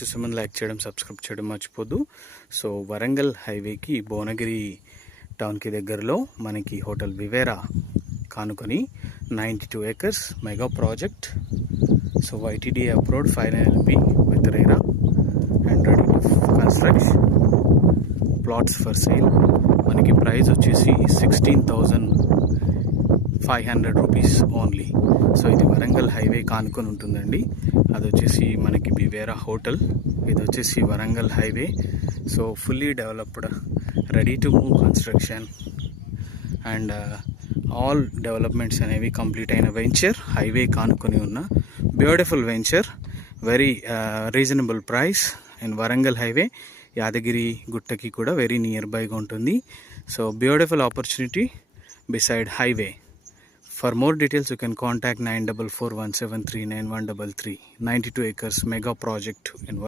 చూసే ముందు లైక్ చేయడం, సబ్స్క్రైబ్ చేయడం మర్చిపోద్దు. సో వరంగల్ హైవేకి భువనగిరి టౌన్కి దగ్గరలో మనకి హోటల్ వివేరా కానుకొని 92 acres mega project. So YTD approved 5 LLP with RERA and ready to construct plots for sale. మనకి ప్రైస్ వచ్చేసి 16,500 రూపీస్ ఓన్లీ. సో ఇది వరంగల్ హైవే కానుకొని ఉంటుందండి. అది వచ్చేసి మనకి వివేరా హోటల్, ఇది వచ్చేసి Warangal highway. So fully developed, ready to move construction and all developments అనేవి కంప్లీట్ అయిన వెంచర్. హైవే కానుకొని ఉన్న beautiful venture, very reasonable price and Warangal highway యాదగిరి గుట్టకి కూడా వెరీ నియర్ బైగా ఉంటుంది. So beautiful opportunity beside highway. For more details you can contact 9441739133. 92 acres mega project in